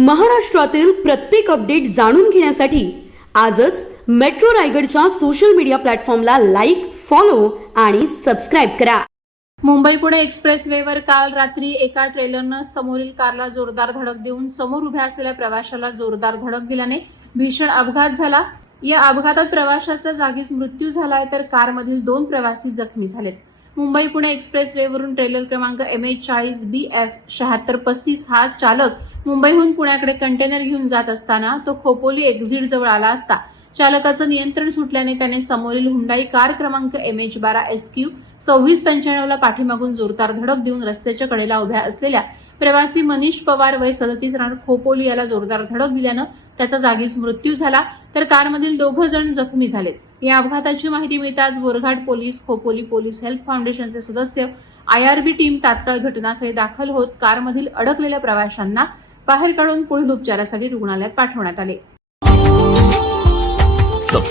महाराष्ट्रातील प्रत्येक अपडेट जाणून घेण्यासाठी आजच मेट्रो रायगडच्या सोशल मीडिया प्लॅटफॉर्मला लाईक फॉलो आणि सबस्क्राईब करा. मुंबई पुणे एक्सप्रेस वेवर काल रात्री एका ट्रेलरनं समोरील कारला जोरदार धडक देऊन समोर उभ्या असलेल्या प्रवाशाला जोरदार धडक दिल्याने भीषण अपघात झाला. या अपघातात प्रवाशाचा जागीच मृत्यू झालाय तर कारमधील दोन प्रवासी जखमी झालेत. मुंबई पुणे एक्सप्रेस वेवरून ट्रेलर क्रमांक एम एच चाळीस बी एफ शहात्तर पस्तीस हा चालक मुंबईहून पुण्याकडे कंटेनर घेऊन जात असताना तो खोपोली एक्झिट जवळ आला असता. चालकाचं नियंत्रण सुटल्याने त्याने समोरील हुंडाई कार क्रमांक एम एच बारा एस क्यू सव्वीस पंच्याण्णवला पाठीमागून जोरदार धडक देऊन रस्त्याच्या कडेला उभ्या असलेल्या प्रवासी मनीष पवार वय सदतीस राहणार खोपोली याला जोरदार धडक दिल्यानं त्याचा जागीच मृत्यू झाला. तर कारमधील दोघं जण जखमी झालेत. या अपघाताची माहिती मिळताच Borghat police Khopoli police help फाउंडेशनचे सदस्य आयआरबी टीम तात्काळ घटनास्थळी दाखल होत कारमधील अडकलेल्या प्रवाशांना बाहेर काढून पुढील उपचारासाठी रुग्णालयात पाठवण्यात आले.